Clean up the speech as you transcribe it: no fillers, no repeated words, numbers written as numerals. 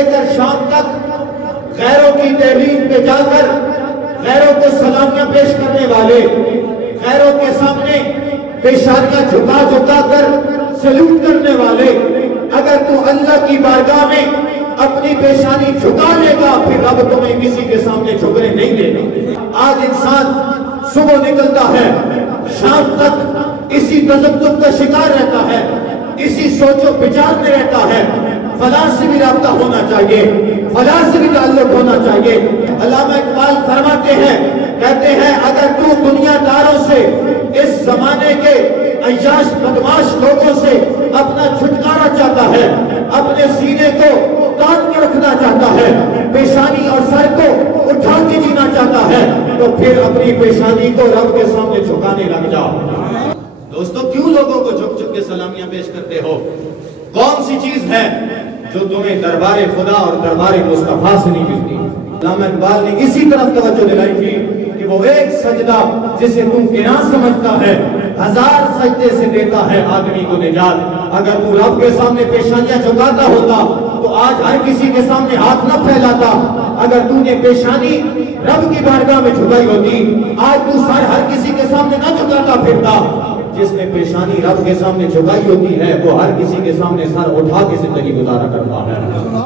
لے کر شام تک غیروں کی دہلیز پہ جا کر غیروں کو سلامیاں پیش کرنے والے، غیروں کے سامنے پیشانیاں جھکا جھکا کر سلوٹ کرنے والے، اگر تو اللہ کی بارگاہ میں اپنی پیشانی جھکا لے گا پھر رب تمہیں کسی کے سامنے جھکنے نہیں دے گا۔ آج انسان صبح نکلتا ہے شام تک اسی تذبذب کا شکار رہتا ہے، اسی سوچ و بچار میں رہتا ہے۔ فلاں سے بھی رابطہ ہونا چاہیے، فلاں سے بھی تعلق ہونا چاہیے۔ علامہ اقبال فرماتے ہیں، کہتے ہیں اگر تو دنیا داروں سے، اس زمانے کے عیاش بدماش لوگوں سے اپنا چھٹکارا چاہتا ہے، اپنے سینے کو تان کے رکھنا چاہتا ہے، پیشانی اور سر کو اٹھا کے جینا چاہتا ہے، تو پھر اپنی پیشانی کو رب کے سامنے جھکانے لگ جاؤ۔ دوستو کیوں لوگوں کو جھک جھک کے سلامیاں پیش کرتے ہو؟ کون سی چیز ہے جو تمہیں دربار خدا اور دربار مصطفیٰ سے نہیں ملتی؟ علامہ اقبال نے اسی طرف توجہ دلائی تھی کہ وہ ایک سجدہ جسے تم گناہ سمجھتا ہے 1000 سجدے سے دیتا ہے آدمی کو نجات۔ اگر تو رب کے سامنے پیشانیاں جھکاتا ہوتا تو آج ہر کسی کے سامنے ہاتھ نہ پھیلاتا۔ اگر تو نے پیشانی رب کی بارگاہ میں جھکائی ہوتی آج تو سر ہر کسی کے سامنے نہ جھکاتا پھرتا۔ جس نے پیشانی رب کے سامنے جھکائی ہوتی ہے وہ ہر کسی کے سامنے سر اٹھا کے زندگی گزارا کرتا ہے۔